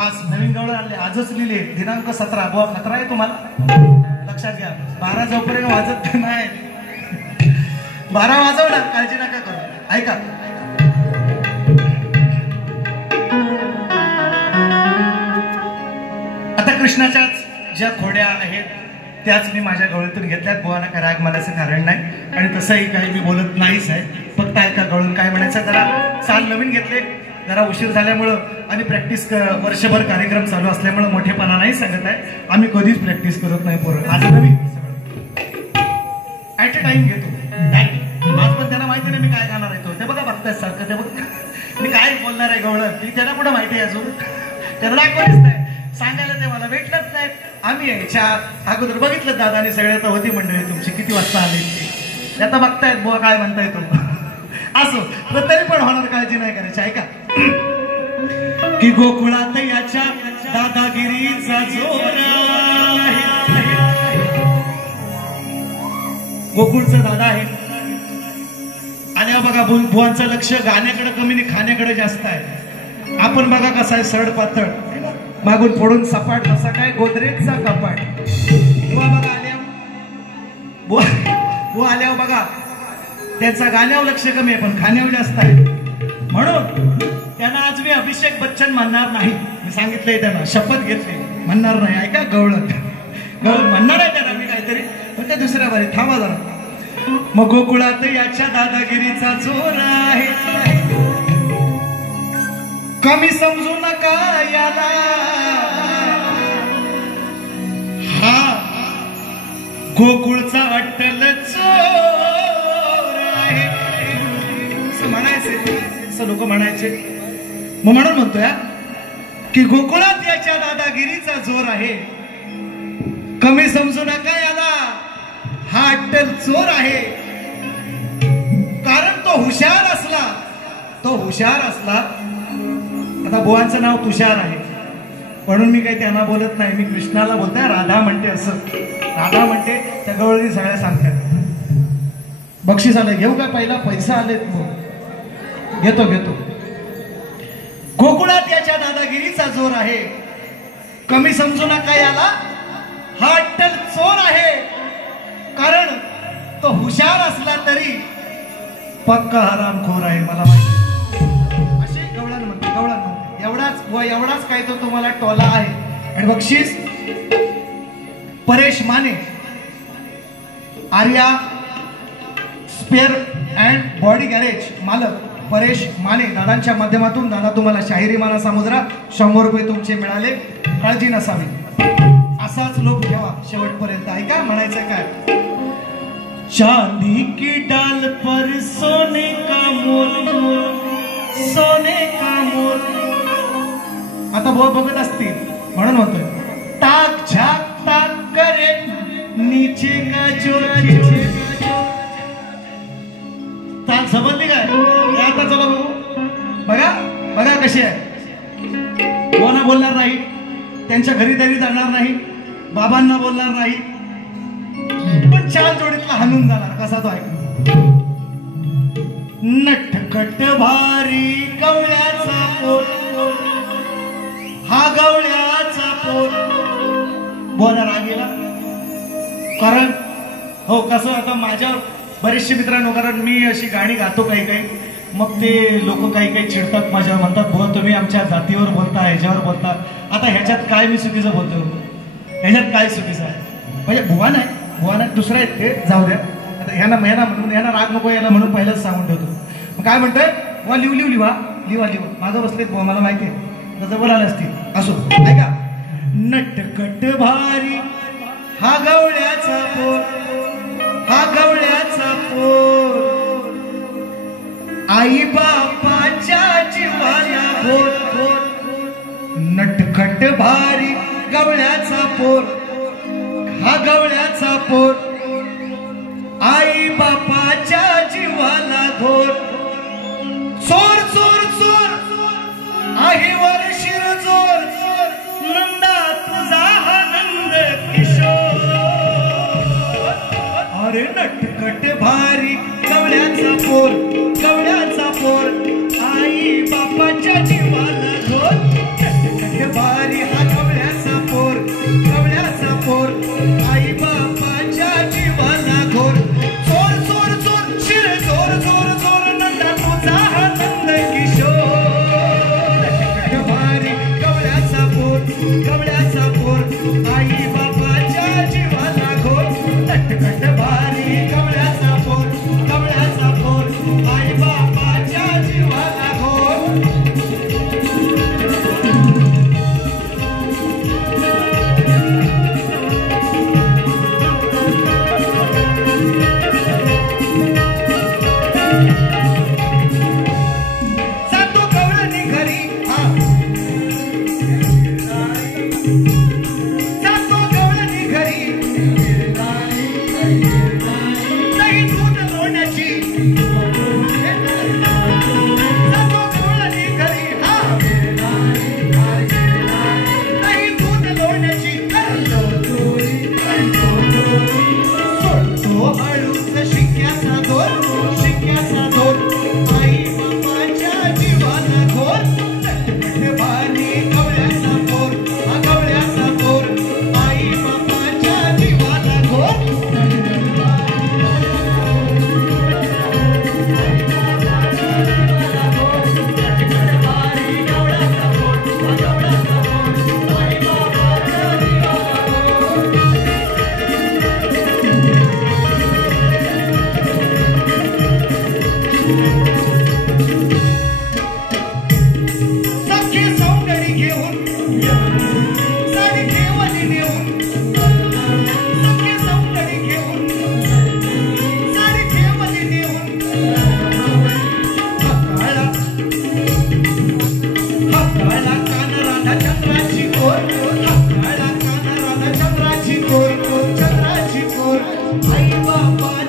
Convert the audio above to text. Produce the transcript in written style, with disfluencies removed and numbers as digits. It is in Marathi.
आज नवीन गवळण आणले, आजच लिहिले दिनांक 17. बुवा खतरा आहे तुम्हाला, लक्षात घ्या. 12 जोपर्यंत वाजत नाही, 12 वाजवणार, काळजी नका करू. ऐका, आता कृष्णाच्याच ज्या खोड्या आहेत त्याच मी माझ्या गवळीतून घेतल्यात. बुवाना काय राग मानायचं कारण नाही, आणि तसंही काही मी बोलत नाहीच आहे. फक्त ऐका गवळण काय म्हणायचं. जरा साल नवीन घेतले, जरा उशीर झाल्यामुळं आणि प्रॅक्टिस वर्षभर कार्यक्रम चालू असल्यामुळं मोठेपणा नाही सांगत आहे. आम्ही कधीच प्रॅक्टिस करत नाही पोरं. आज नवीन ऍट अ टाइम घेतो. आज पण त्यांना माहिती नाही मी काय गाणार आहे. ते बघा बघताय सारखं, ते बघा मी काय बोलणार आहे गवळण, ती त्यांना कुठं माहिती आहे अजून, त्यांना दाखवलीच नाही, सांगायला ते मला भेटलंच नाही. आम्ही यायच्या अगोदर बघितलं दादानी सगळ्या तर होती मंडळी तुमची, किती वाजता आली ते आता बघतायत. बुवा काय म्हणताय तो असो, पण तरी पण होणार, काळजी नाही करायची. ऐका की गोकुळात याच्या दादागिरीचा जोर आहे. गोकुळचा दादा आहे. आणि बघा बुवांचं लक्ष गाण्याकडे कमी आणि खाण्याकडे जास्त आहे. आपण बघा कसा आहे, सरळ पातळ, मागून फोडून सपाट, कसा काय गोदरेजचा कपाट. बुवा बघा आल्यावर, बुवा आल्यावर बघा त्यांचा गाण्यावर लक्ष कमी आहे पण खाण्यावर जास्त आहे. म्हणून त्यांना आज मी अभिषेक बच्चन म्हणणार नाही. मी सांगितलंय त्यांना, शपथ घेतली, म्हणणार नाही. ऐका गवळण म्हणणार आहे त्यांना मी काहीतरी, पण त्या दुसऱ्या बारी थांबा जरा. मग गोकुळात याच्या दादागिरीचा जोर आहे, कमी समजू नका याला, हा गोकुळचा अट्टल चोर आहे. असं म्हणायचे, असं लोक म्हणायचे. मग म्हणून म्हणतोय की गोकुळात याच्या दादागिरीचा जोर आहे, कमी समजू नका याला, हा अट्टल चोर आहे. कारण तो हुशार असला, तो हुशार असला. आता बुवांचं नाव तुषार आहे म्हणून मी काही त्यांना बोलत नाही, मी कृष्णाला बोलतोय. राधा म्हणते असं, राधा म्हणते त्या गवळणी सगळ्या सांगतात. बक्षीस आलं, घेऊ का? पहिला पैसा आलेत, घेतो घेतो. गोकुळात याच्या दादागिरीचा जोर आहे, कमी समजू नका याला, हा अट्टल चोर आहे. कारण तो हुशार असला तरी पक्का हरामखोर आहे, मला माहिती. असे गवळण म्हणते, गवळण म्हणते. एवढाच काय तो तुम्हाला टोला आहे. आणि बक्षीस Paresh Mane, Arya spare and body garage मालक परेश माने दादांच्या माध्यमातून, दादा तुम्हाला शाहिरी माना सामुद्रा 100 रुपये तुमचे मिळाले. काळजी नसावी, असाच लोक ठेवा शेवटपर्यंत. ऐका म्हणायचं काय, चांदी की डाल पर सोने का मोल, सोने का मोल. आता बुवा बघत असतील म्हणून होतोय. टाक झाक टाक करे नीचे का जोर, ताक समजली काय? आता चला बघू, बघा बघा कशी आहे. कोणा बोलणार नाही, त्यांच्या घरी तरी जाणार नाही, बाबांना बोलणार नाही, पण चार जोडीतला हलून जाणार. कसा तो आहे, नटखट भारी गवळ्याचा पोट, हा गवळ्याचा पोट. बोला रागेला, कारण हो कसं आता माझ्या बरेचसे मित्रांनो, कारण मी अशी गाणी गातो काही काही, मग ते लोक काही काही चिडतात माझ्यावर, म्हणतात बुवा तुम्ही आमच्या जातीवर बोलता, ह्याच्यावर बोलता. आता ह्याच्यात काय मी चुकीचं बोलतो, ह्याच्यात काय चुकीचं आहे? म्हणजे बुवा नाही दुसरा आहेत ते, जाऊ द्या. आता ह्याना म्हणून ह्याना राग नको याला म्हणून पहिलंच सांगून ठेवतो. मग काय म्हणतोय, बुवा लिवा माझं बसलेत बुवा, मला माहिती आहे तसं बोलायला असतील. असो ऐका, नटखट भारी हा गवळ्याचा पोर, हा गवळ्याचा पोर, आई बापाच्या जीवाला भोर. नटखट भारी गवळ्याचा पोर, हा गवळ्याचा पोर, आई बापाच्या जीवाला घोर. चोर चोर चोर आहीवर शिरजोर, नंदा तुझा हा नंद किशोर. अरे नटखट भारी गवळ्याचा पोर, गवळ्याचा पोर, आई बापाच्या जीवाला घोर. नटखट भारी आई बापाच्या जीवाला घोर तटकट भारी कवळ्याचा पोर कवळ्याचा पोर आई बापाच्या जीवाला घोर चंद्राची कोर आई बाबा